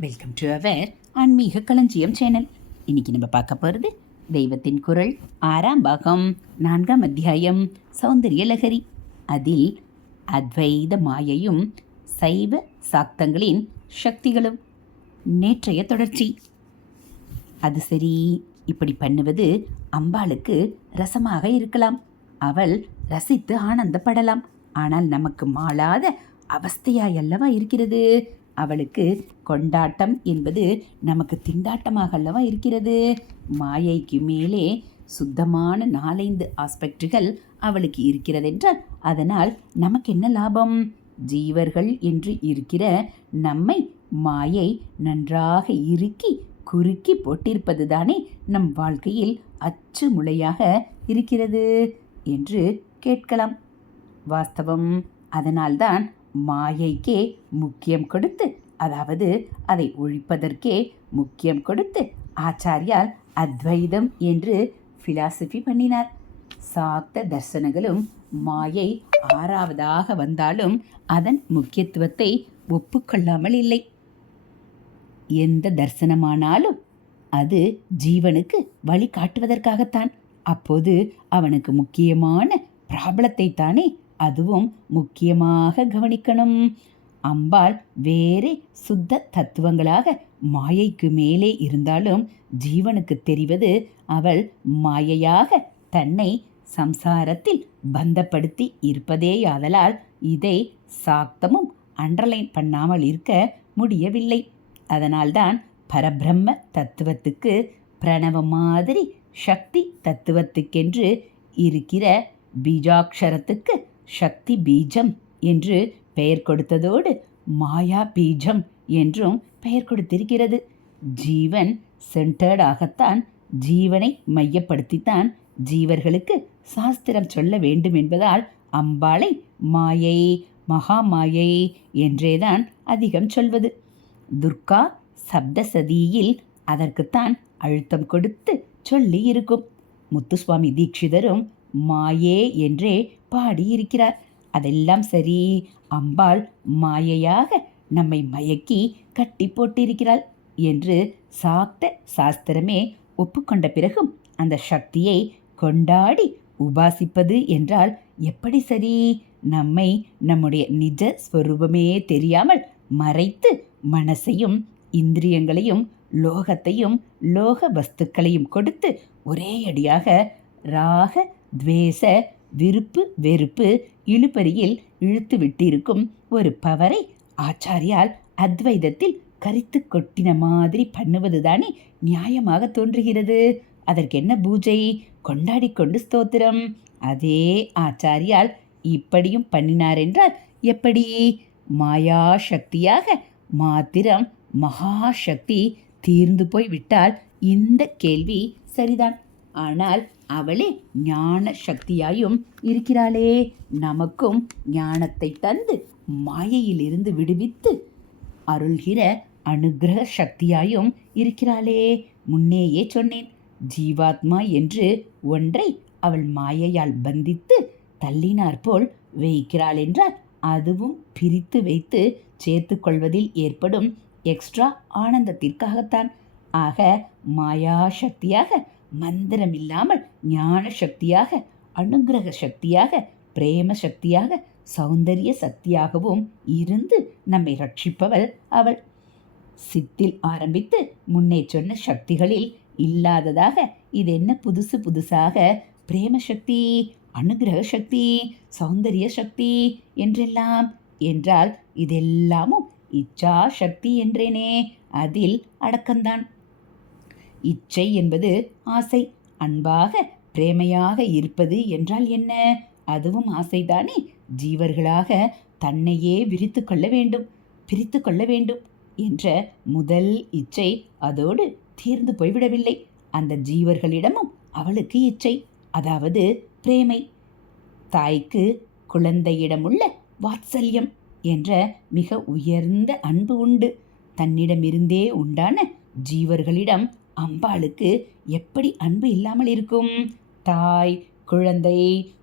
Welcome to our ஆன்மீக களஞ்சியம் channel. இன்னைக்கு நம்ம பார்க்க போகிறது தெய்வத்தின் குரல் ஆறாம் பாகம் நான்காம் அத்தியாயம் சௌந்தரிய லகரி அதில் அத்வைத மாயையும் சைவ சாக்தங்களின் சக்திகளும். நேற்றைய தொடர்ச்சி. அது சரி இப்படி பண்ணுவது அம்பாளுக்கு ரசமாக இருக்கலாம். அவள் ரசித்து ஆனந்தப்படலாம். ஆனால் நமக்கு மாளாத அவஸ்தையாயல்லவா இருக்கிறது? அவளுக்கு கொண்டாட்டம் என்பது நமக்கு திண்டாட்டமாக அல்லவா இருக்கிறது? மாயைக்கு மேலே சுத்தமான நாலைந்து ஆஸ்பெக்டுகள் அவளுக்கு இருக்கிறதென்றால் அதனால் நமக்கு என்ன லாபம்? ஜீவர்கள் என்று இருக்கிற நம்மை மாயை நன்றாக இறுக்கி குறுக்கி போட்டிருப்பது தானே நம் வாழ்க்கையில் அச்சு முளையாக இருக்கிறது என்று கேட்கலாம். வாஸ்தவம் அதனால்தான் மாயைக்கே முக்கியம் கொடுத்து அதாவது அதை ஒழிப்பதற்கே முக்கியம் கொடுத்து ஆச்சாரியால் அத்வைதம் என்று ஃபிலாசபி பண்ணினார். சாக்த தர்சனங்களும் மாயை ஆறாவதாக வந்தாலும் அதன் முக்கியத்துவத்தை ஒப்புக்கொள்ளாமல் இல்லை. எந்த தர்சனமானாலும் அது ஜீவனுக்கு வழி காட்டுவதற்காகத்தான். அப்போது அவனுக்கு முக்கியமான பிராபலத்தை தானே அதுவும் முக்கியமாக கவனிக்கணும். அம்பாள் வேறே சுத்த தத்துவங்களாக மாயைக்கு மேலே இருந்தாலும் ஜீவனுக்கு தெரிவது அவள் மாயையாக தன்னை சம்சாரத்தில் பந்தப்படுத்தி இருப்பதேயாதலால் இதை சாக்தமும் அண்டர்லைன் பண்ணாமல் இருக்க முடியவில்லை. அதனால்தான் பரபிரம்ம தத்துவத்துக்கு பிரணவ மாதிரி சக்தி தத்துவத்துக்கென்று இருக்கிற பீஜாட்சரத்துக்கு சக்தி பீஜம் என்று பெயர் கொடுத்ததோடு மாயா பீஜம் என்றும் பெயர் கொடுத்திருக்கிறது. ஜீவன் சென்டர்டாகத்தான் ஜீவனை மையப்படுத்தித்தான் ஜீவர்களுக்கு சாஸ்திரம் சொல்ல வேண்டும் என்பதால் அம்பாளை மாயை மகாமாயை என்றேதான் அதிகம் சொல்வது. துர்கா சப்தசதியில் அதற்குத்தான் அழுத்தம் கொடுத்து சொல்லி இருக்கும் முத்துசுவாமி தீட்சிதரும் மாயே என்றே பாடியிருக்கிறார். அதெல்லாம் சரி. அம்பாள் மாயையாக நம்மை மயக்கி கட்டி போட்டிருக்கிறாள் என்று சாக்த சாஸ்திரமே ஒப்புக்கொண்ட பிறகும் அந்த சக்தியை கொண்டாடி உபாசிப்பது என்றால் எப்படி சரி? நம்மை நம்முடைய நிஜ ஸ்வரூபமே தெரியாமல் மறைத்து மனசையும் இந்திரியங்களையும் லோகத்தையும் லோக வஸ்துக்களையும் கொடுத்து ஒரே அடியாக ராக துவேச விருப்பு வெறுப்பு இழுபறியில் இழுத்து விட்டிருக்கும் ஒரு பவரை ஆச்சாரியால் அத்வைதத்தில் கரித்து கொட்டின மாதிரி பண்ணுவதுதானே நியாயமாக தோன்றுகிறது. அதற்கு என்ன பூஜை? கொண்டாடி கொண்டு ஸ்தோத்திரம். அதே ஆச்சாரியால் இப்படியும் பண்ணினார் என்றால் எப்படி? மாயா சக்தியாக மாத்திரம் மகாசக்தி தீர்ந்து போய் விட்டால் இந்த கேள்வி சரிதான். ஆனால் அவளே ஞான சக்தியாயும் இருக்கிறாளே. நமக்கும் ஞானத்தை தந்து மாயையிலிருந்து விடுவித்து அருள்கிற அனுகிரக சக்தியாயும் இருக்கிறாளே. முன்னேயே சொன்னேன் ஜீவாத்மா என்று ஒன்றை அவள் மாயையால் பந்தித்து தள்ளினார் போல் வைக்கிறாள் என்றால் அதுவும் பிரித்து வைத்து சேர்த்து கொள்வதில் ஏற்படும் எக்ஸ்ட்ரா ஆனந்தத்திற்காகத்தான். ஆக மாயா சக்தியாக மந்திரம் இல்லாமல் ஞான சக்தியாக அனுகிரக சக்தியாக பிரேம சக்தியாக சௌந்தரிய சக்தியாகவும் இருந்து நம்மை ரட்சிப்பவள் அவள். சித்தில் ஆரம்பித்து முன்னே சொன்ன சக்திகளில் இல்லாததாக இது என்ன புதுசு புதுசாக? பிரேம சக்தி அனுகிரக சக்தி சௌந்தரிய சக்தி என்றெல்லாம். என்றால் இதெல்லாமும் இச்சா சக்தி என்றேனே அதில் அடக்கம்தான். இச்சை என்பது ஆசை. அன்பாக பிரேமையாக இருப்பது என்றால் என்ன? அதுவும் ஆசைதானே? ஜீவர்களாக தன்னையே விரித்து கொள்ள வேண்டும் பிரித்து கொள்ள வேண்டும் என்ற முதல் இச்சை அதோடு தீர்ந்து போய்விடவில்லை. அந்த ஜீவர்களிடமும் அவளுக்கு இச்சை அதாவது பிரேமை. தாய்க்கு குழந்தையிடமுள்ள வாத்சல்யம் என்ற மிக உயர்ந்த அன்பு உண்டு. தன்னிடமிருந்தே உண்டான ஜீவர்களிடம் அம்பாளுக்கு எப்படி அன்பு இல்லாமல் இருக்கும்? தாய் குழந்தை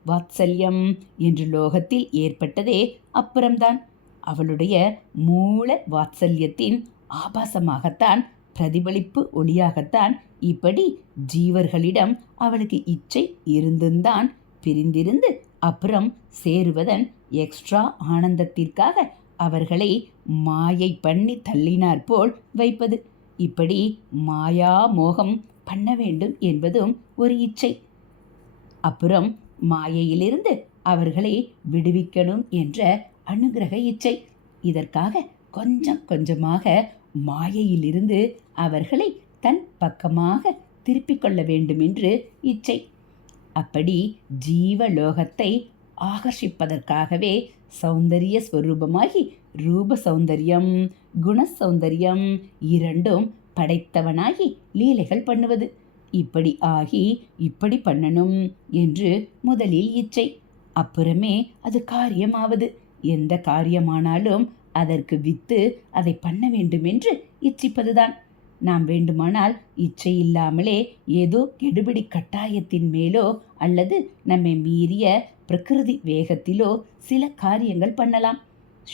வாத்சல்யம் என்று லோகத்தில் ஏற்பட்டதே அப்புறம்தான். அவளுடைய மூல வாத்சல்யத்தின் ஆபாசமாகத்தான் பிரதிபலிப்பு ஒளியாகத்தான் இப்படி ஜீவர்களிடம் அவளுக்கு இச்சை இருந்துந்தான். பிரிந்திருந்து அப்புறம் சேருவதன் எக்ஸ்ட்ரா ஆனந்தத்திற்காக அவர்களை மாயை பண்ணி தள்ளினார் போல் வைப்பது. இப்படி மாயா மோகம் பண்ண வேண்டும் என்பதும் ஒரு இச்சை. அப்புறம் மாயையிலிருந்து அவர்களை விடுவிக்கணும் என்ற அனுகிரக இச்சை. இதற்காக கொஞ்சம் கொஞ்சமாக மாயையிலிருந்து அவர்களை தன் பக்கமாக திருப்பிக் கொள்ள வேண்டுமென்று இச்சை. அப்படி ஜீவலோகத்தை ஆகர்ஷிப்பதற்காகவே சௌந்தரிய ஸ்வரூபமாகி ரூப சௌந்தரியம் குணசௌந்தரியம் இரண்டும் படைத்தவனாகி லீலைகள் பண்ணுவது. இப்படி ஆகி இப்படி பண்ணணும் என்று முதலில் இச்சை. அப்புறமே அது காரியமாவது. எந்த காரியமானாலும் அதற்கு வித்து அதை பண்ண வேண்டுமென்று இச்சிப்பதுதான். நாம் வேண்டுமானால் இச்சை இல்லாமலே ஏதோ கெடுபிடி கட்டாயத்தின் மேலோ அல்லது நம்மை மீறிய பிரகிருதி வேகத்திலோ சில காரியங்கள் பண்ணலாம்.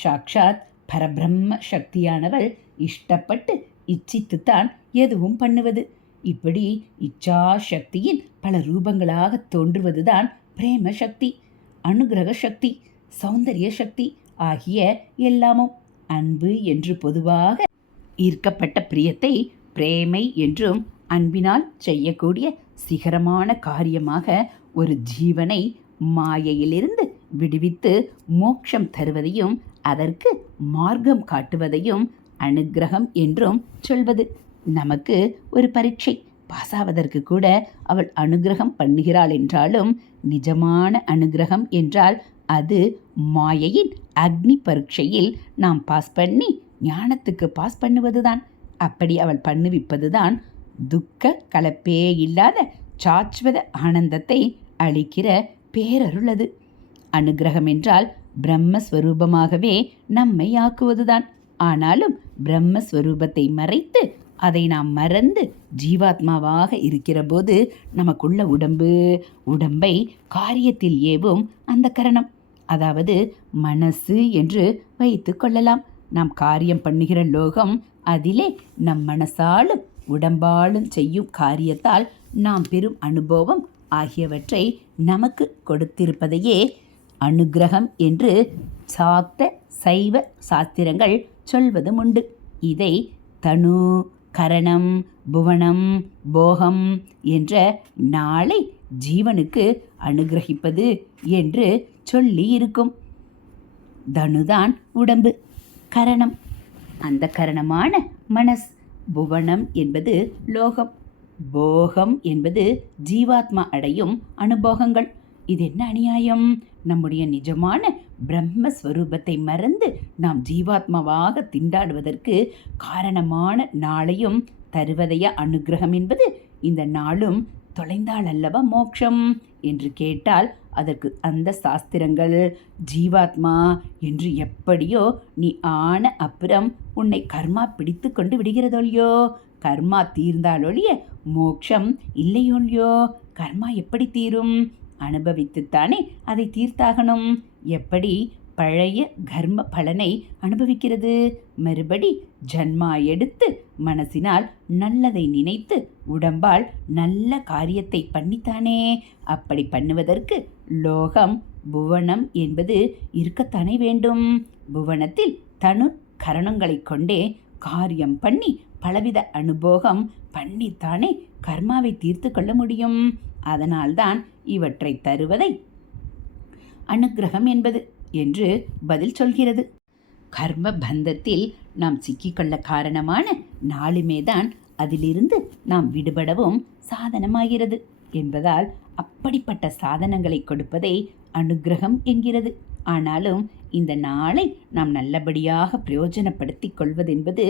சாக்ஷாத் பரபிரம்ம சக்தியானவள் இஷ்டப்பட்டு இச்சித்துத்தான் எதுவும் பண்ணுவது. இப்படி இச்சா சக்தியின் பல ரூபங்களாக தோன்றுவதுதான் பிரேம சக்தி அனுகிரக சக்தி சௌந்தரிய சக்தி ஆகிய எல்லாமும் அன்பு என்று பொதுவாக ஈர்க்கப்பட்ட பிரியத்தை பிரேமை என்றும் அன்பினால் செய்யக்கூடிய சிகரமான காரியமாக ஒரு ஜீவனை மாயையிலிருந்து விடுவித்து மோட்சம் தருவதையும் அதற்கு மார்க்கம் காட்டுவதையும் அனுக்கிரகம் என்றும் சொல்வது. நமக்கு ஒரு பரீட்சை. பாஸாவதற்கு கூட அவள் அனுகிரகம் பண்ணுகிறாள் என்றாலும் நிஜமான அனுகிரகம் என்றால் அது மாயையின் அக்னி பரீட்சையில் நாம் பாஸ் பண்ணி ஞானத்துக்கு பாஸ் பண்ணுவதுதான். அப்படி அவள் பண்ணுவிப்பதுதான் துக்க கலப்பே இல்லாத சாஸ்வத ஆனந்தத்தை அளிக்கிற பேரருள் அது அனுகிரகம் என்றால் பிரம்மஸ்வரூபமாகவே நம்மை ஆக்குவதுதான். ஆனாலும் பிரம்மஸ்வரூபத்தை மறைத்து அதை நாம் மறந்து ஜீவாத்மாவாக இருக்கிறபோது நமக்குள்ள உடம்பு உடம்பை காரியத்தில் ஏவும் அந்த கரணம். அதாவது மனசு என்று வைத்து கொள்ளலாம். நாம் காரியம் பண்ணுகிற லோகம் அதிலே நம் மனசாலும் உடம்பாலும் செய்யும் காரியத்தால் நாம் பெறும் அனுபவம் ஆகியவற்றை நமக்கு கொடுத்திருப்பதையே அனுக்கிரகம் என்று சாத்த சைவ சாஸ்திரங்கள் சொல்வதும் உண்டு. இதை தனு கரணம் புவனம் போகம் என்ற நாளை ஜீவனுக்கு அனுகிரகிப்பது என்று சொல்லி இருக்கும். தனுதான் உடம்பு கரணம். அந்த கரணமான மனஸ் புவனம் என்பது லோகம். போகம் என்பது ஜீவாத்மா அடையும் அனுபோகங்கள். இது என்ன அநியாயம்? நம்முடைய நிஜமான பிரம்மஸ்வரூபத்தை மறந்து நாம் ஜீவாத்மாவாக திண்டாடுவதற்கு காரணமான நாளையும் தருவதைய அனுகிரகம் என்பது இந்த நாளும் தொலைந்தால் அல்லவா மோட்சம் என்று கேட்டால் அதற்கு அந்த சாஸ்திரங்கள் ஜீவாத்மா என்று எப்படியோ நீ ஆன அப்புறம் உன்னை கர்மா பிடித்து கொண்டு விடுகிறதொல்லையோ கர்மா தீர்ந்தாலொழிய மோட்சம் இல்லையோல்லையோ கர்மா எப்படி தீரும்? அனுபவித்துத்தானே அதை தீர்த்தாகணும்? எப்படி பழைய கர்ம பலனை அனுபவிக்கிறது? மறுபடி ஜன்மா எடுத்து மனசினால் நல்லதை நினைத்து உடம்பால் நல்ல காரியத்தை பண்ணித்தானே? அப்படி பண்ணுவதற்கு லோகம் புவனம் என்பது இருக்கத்தானே வேண்டும். புவனத்தில் தனு கரணங்களை கொண்டே காரியம் பண்ணி பலவித அனுபோகம் பண்ணித்தானே கர்மாவை தீர்த்து கொள்ள முடியும். அதனால்தான் இவற்றை தருவதை. அனுக்கிரகம் என்பது என்று பதில் சொல்கிறது. கர்ம பந்தத்தில் நாம் சிக்கிக்கொள்ள காரணமான நாளுமே தான் அதிலிருந்து நாம் விடுபடவும் சாதனமாகிறது என்பதால் அப்படிப்பட்ட சாதனங்களை கொடுப்பதை அனுக்கிரகம் என்கிறது. ஆனாலும் இந்த நாளை நாம் நல்லபடியாக பிரயோஜனப்படுத்தி கொள்வதென்பது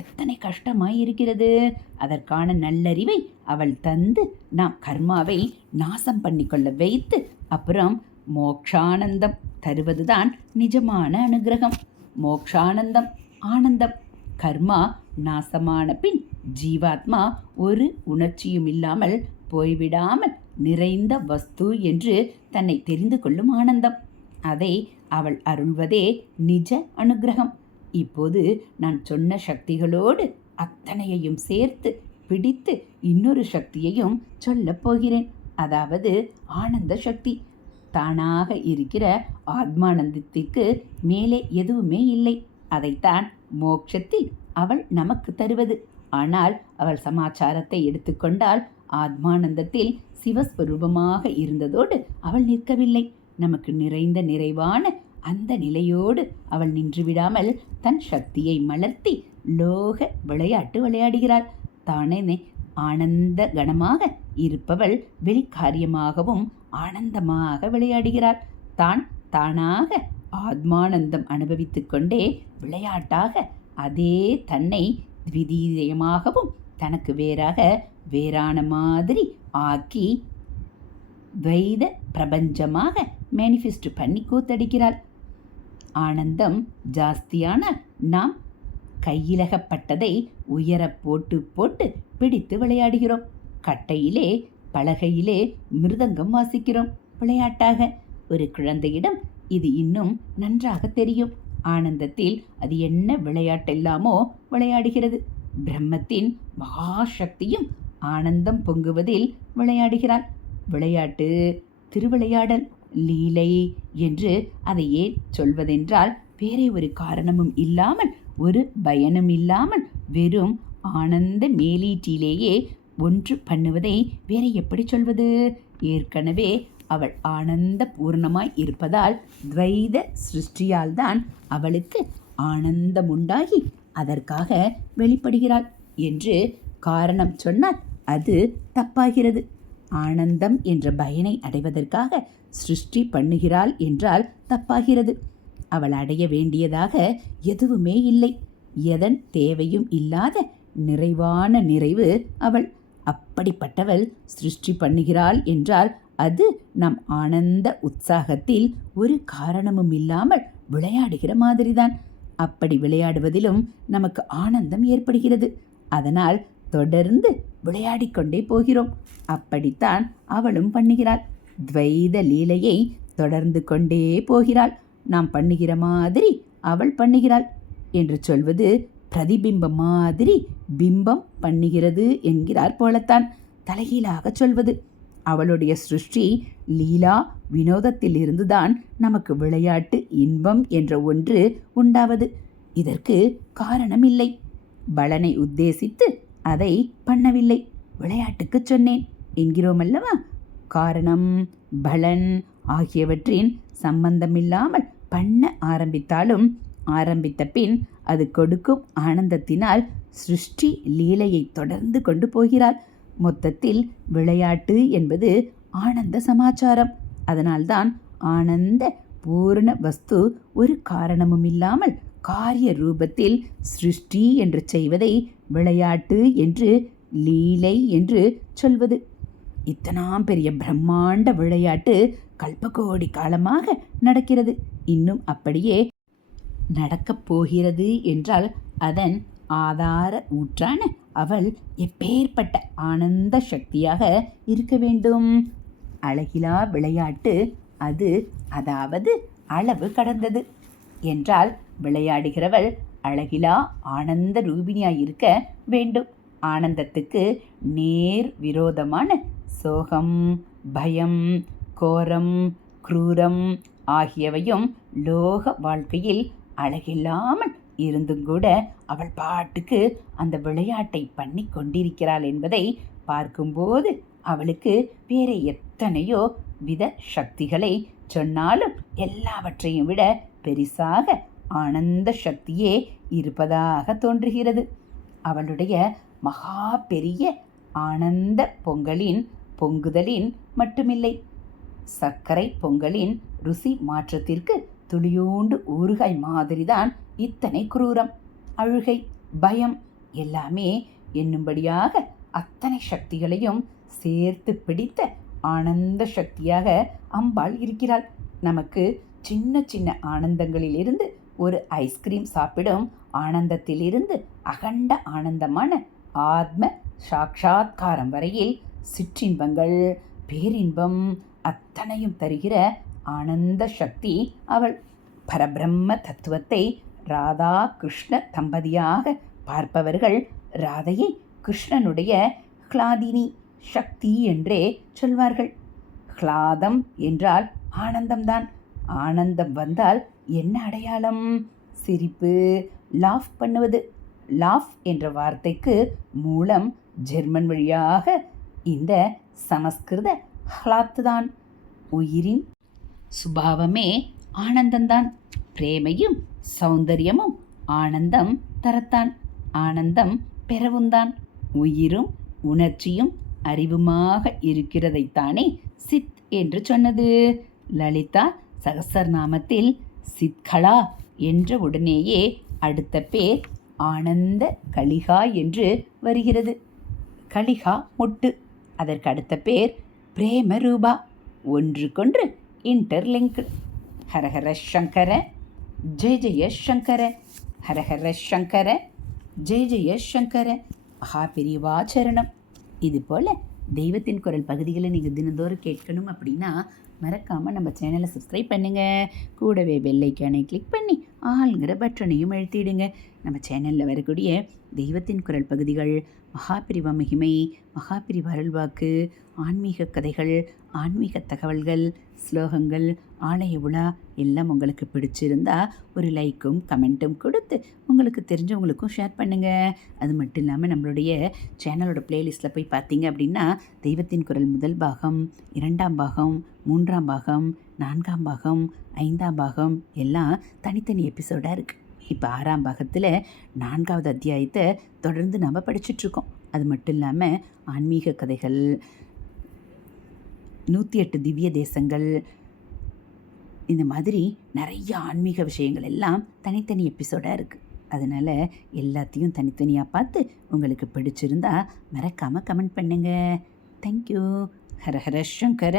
எத்தனை கஷ்டமாயிருக்கிறது. அதற்கான நல்லறிவை அவள் தந்து நாம் கர்மாவை நாசம் பண்ணிக்கொள்ள வைத்து அப்புறம் மோக்ஷானந்தம் தருவதுதான் நிஜமான அனுகிரகம். மோக்ஷானந்தம் ஆனந்தம் கர்மா நாசமான பின் ஜீவாத்மா ஒரு உணர்ச்சியும் இல்லாமல் போய்விடாமல் நிறைந்த வஸ்து என்று தன்னை தெரிந்து கொள்ளும் ஆனந்தம். அதை அவள் அருள்வதே நிஜ அனுகிரகம். இப்போது நான் சொன்ன சக்திகளோடு அத்தனையையும் சேர்த்து பிடித்து இன்னொரு சக்தியையும் சொல்லப் போகிறேன். அதாவது ஆனந்த சக்தி. தானாக இருக்கிற ஆத்மானந்தத்திற்கு மேலே எதுவுமே இல்லை. அதைத்தான் மோட்சத்தில் அவள் நமக்கு தருவது. ஆனால் அவள் சமாச்சாரத்தை எடுத்துக்கொண்டால் ஆத்மானந்தத்தில் சிவஸ்வரூபமாக இருந்ததோடு அவள் நிற்கவில்லை. நமக்கு நிறைந்த நிறைவான அந்த நிலையோடு அவள் நின்று விடாமல் தன் சக்தியை மலர்த்தி லோக விளையாட்டு விளையாடுகிறாள். தானே ஆனந்த கணமாக இருப்பவள் வெளிக்காரியமாகவும் ஆனந்தமாக விளையாடுகிறாள். தான் தானாக ஆத்மானந்தம் அனுபவித்து கொண்டே விளையாட்டாக அதே தன்னை த்விதீயமாகவும் தனக்கு வேறாக வேறான மாதிரி ஆக்கி துவைத பிரபஞ்சமாக மேனிஃபெஸ்ட் பண்ணி கூத்தடிக்கிறாள். ஆனந்தம் ஜாஸ்தியான நாம் கையிலகப்பட்டதை உயர போட்டு போட்டு பிடித்து விளையாடுகிறோம். கட்டையிலே பலகையிலே மிருதங்கம் வாசிக்கிறோம். விளையாட்டாக ஒரு குழந்தையிடம் இது இன்னும் நன்றாக தெரியும். ஆனந்தத்தில் அது என்ன விளையாட்டெல்லாமோ விளையாடுகிறது. பிரம்மத்தின் மகாசக்தியும் ஆனந்தம் பொங்குவதில் விளையாடுகிறாள். விளையாட்டு திருவிளையாடல் லீலை என்று அதை ஏன் சொல்வதென்றால் வேறே ஒரு காரணமும் இல்லாமல் ஒரு பயனும் இல்லாமல் வெறும் ஆனந்த மேலீட்டிலேயே ஒன்று பண்ணுவதை வேற எப்படி சொல்வது? ஏற்கனவே அவள் ஆனந்த பூர்ணமாய் இருப்பதால் துவைத சிருஷ்டியால் தான் அவளுக்கு ஆனந்தம் உண்டாகி அதற்காக வெளிப்படுகிறாள் என்று காரணம் சொன்னால் அது தப்பாகிறது. ஆனந்தம் என்ற பயனை அடைவதற்காக சிருஷ்டி பண்ணுகிறாள் என்றால் தப்பாகிறது. அவள் அடைய வேண்டியதாக எதுவுமே இல்லை. எதன் தேவையும் இல்லாத நிறைவான நிறைவு அவள். அப்படிப்பட்டவள் சிருஷ்டி பண்ணுகிறாள் என்றால் அது நம் ஆனந்த உற்சாகத்தில் ஒரு காரணமும் இல்லாமல் விளையாடுகிற மாதிரிதான். அப்படி விளையாடுவதிலும் நமக்கு ஆனந்தம் ஏற்படுகிறது. அதனால் தொடர்ந்து விளையாடிக்கொண்டே போகிறோம். அப்படித்தான் அவளும் பண்ணுகிறாள். துவைத லீலையை தொடர்ந்து கொண்டே போகிறாள். நாம் பண்ணுகிற மாதிரி அவள் பண்ணுகிறாள் என்று சொல்வது பிரதிபிம்பம் மாதிரி பிம்பம் பண்ணுகிறது என்கிறார் போலத்தான் தலைகீழாக சொல்வது. அவளுடைய சிருஷ்டி லீலா வினோதத்திலிருந்து தான் நமக்கு விளையாட்டு இன்பம் என்ற ஒன்று உண்டாவது. இதற்கு காரணம் இல்லை பலனை உத்தேசித்து அதை பண்ணவில்லை. விளையாட்டுக்கு சொன்னேன். என்கிறோம் அல்லவா காரணம் பலன் ஆகியவற்றின் சம்பந்தமில்லாமல் பண்ண ஆரம்பித்தாலும் ஆரம்பித்த பின் அது கொடுக்கும் ஆனந்தத்தினால் சிருஷ்டி லீலையை தொடர்ந்து கொண்டு போகிறாள். மொத்தத்தில் விளையாட்டு என்பது ஆனந்த சமாச்சாரம். அதனால்தான் ஆனந்த பூரண வஸ்து ஒரு காரணமும் இல்லாமல் காரிய ரூபத்தில் சிருஷ்டி என்று செய்வதை விளையாட்டு என்று லீலை என்று சொல்வது. இத்தனாம் பெரிய பிரம்மாண்ட விளையாட்டு கல்பகோடி காலமாக நடக்கிறது. இன்னும் அப்படியே நடக்கப் போகிறது என்றால் அதன் ஆதார ஊற்றான அவள் எப்பேற்பட்ட ஆனந்த சக்தியாக இருக்க வேண்டும். அழகிலா விளையாட்டு அது அதாவது அளவு கடந்தது என்றால் விளையாடுகிறவள் அழகிலா ஆனந்த ரூபினியாய் இருக்க வேண்டும். ஆனந்தத்துக்கு நேர் விரோதமான சோகம் பயம் கோரம் குரூரம் ஆகியவையும் லோக வாழ்க்கையில் அழகில்லாமல் இருந்தும் கூட அவள் பாட்டுக்கு அந்த விளையாட்டை பண்ணி கொண்டிருக்கிறாள் என்பதை பார்க்கும்போது அவளுக்கு வேறு எத்தனையோ வித சக்திகளை சொன்னாலும் எல்லாவற்றையும் விட பெரிசாக ஆனந்த சக்தியே இருப்பதாக தோன்றுகிறது. அவளுடைய மகா பெரிய ஆனந்த பொங்கலின் பொங்குதலின் மட்டுமில்லை. சர்க்கரை பொங்கலின் ருசி மாற்றத்திற்கு துளியோண்டு ஊறுகாய் மாதிரிதான் இத்தனை குரூரம். அழுகை பயம் எல்லாமே என்னும்படியாக அத்தனை சக்திகளையும் சேர்த்து பிடித்த ஆனந்த சக்தியாக அம்பாள் இருக்கிறாள். நமக்கு சின்ன சின்ன ஆனந்தங்களிலிருந்து ஒரு ஐஸ்கிரீம் சாப்பிடும் ஆனந்தத்திலிருந்து அகண்ட ஆனந்தமான ஆத்ம சாட்சா்காரம் வரையில் சிற்றின்பங்கள் பேரின்பம் அத்தனையும் தருகிற ஆனந்த சக்தி அவள் பரபிரம்ம தத்துவத்தை ராதா கிருஷ்ண தம்பதியாக பார்ப்பவர்கள் ராதையை கிருஷ்ணனுடைய ஹ்லாதினி சக்தி என்றே சொல்வார்கள். ஹ்லாதம் என்றால் ஆனந்தம்தான். ஆனந்தம் வந்தால் என்ன அடையாளம்? சிரிப்பு. லாஃப் பண்ணுவது. லாஃப் என்ற வார்த்தைக்கு மூலம் ஜெர்மன் வழியாக இந்த சமஸ்கிருத ஹ்லாத்து தான் உயிரின் சுபாவமே ஆனந்தந்தான். பிரேமையும் சௌந்தரியமும் ஆனந்தம் தரத்தான். ஆனந்தம் பெறவும்தான் உயிரும் உணர்ச்சியும் அறிவுமாக இருக்கிறதைத்தானே சித் என்று சொன்னது. லலிதா சகசரநாமத்தில் சித்கலா என்ற உடனேயே அடுத்த பேர் ஆனந்த கலிகா என்று வருகிறது. கலிகா மொட்டு. அதற்கு அடுத்த பேர் பிரேம ரூபா ஒன்றுக்கொன்று இன்டர்லிங்க். ஹரஹர சங்கர ஜெய ஜெய சங்கர. ஹரஹர சங்கர ஜெய ஜெய சங்கர. மகா பெரியவாச்சரணம் இது போல் தெய்வத்தின் குரல் பகுதிகளை நீங்கள் தினந்தோறும் கேட்கணும் அப்படின்னா மறக்காமல் நம்ம சேனலை சப்ஸ்கிரைப் பண்ணுங்கள் கூடவே பெல்லைக்கானை கிளிக் பண்ணி ஆளுங்கிற பட்டனையும் எழுத்திடுங்க நம்ம சேனலில் வரக்கூடிய தெய்வத்தின் குரல் பகுதிகள் மகாபிரிவ மகிமை மகாபிரிவ அருள்வாக்கு ஆன்மீக கதைகள் ஆன்மீக தகவல்கள் ஸ்லோகங்கள் ஆலய உலா எல்லாம் உங்களுக்கு பிடிச்சிருந்தா ஒரு லைக்கும் கமெண்ட்டும் கொடுத்து உங்களுக்கு தெரிஞ்சவங்களுக்கும் ஷேர் பண்ணுங்கள் அது மட்டும் இல்லாமல் நம்மளுடைய சேனலோட பிளேலிஸ்ட்டில் போய் பார்த்தீங்க அப்படின்னா தெய்வத்தின் குரல் முதல் பாகம் இரண்டாம் பாகம் மூன்றாம் பாகம் நான்காம் பாகம் ஐந்தாம் பாகம் எல்லாம் தனித்தனி எபிசோடாக இருக்குது இப்போ ஆறாம் பாகத்தில் நான்காவது அத்தியாயத்தை தொடர்ந்து நம்ம படிச்சுட்ருக்கோம் அது மட்டும் இல்லாமல் ஆன்மீக கதைகள் நூற்றி எட்டு திவ்ய தேசங்கள். இந்த மாதிரி நிறைய ஆன்மீக விஷயங்கள் எல்லாம் தனித்தனி எபிசோடாக இருக்குது அதனால் எல்லாத்தையும் தனித்தனியாக பார்த்து உங்களுக்கு பிடிச்சிருந்தா மறக்காமல் கமெண்ட் பண்ணுங்கள் தேங்க்யூ ஹரஹர சங்கர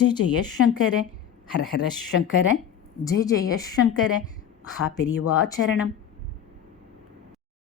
ஜெய ஜெய சங்கர ஹரஹர சங்கர ஜெய ஜெய சங்கர. மகா பெரியவாச்சரணம்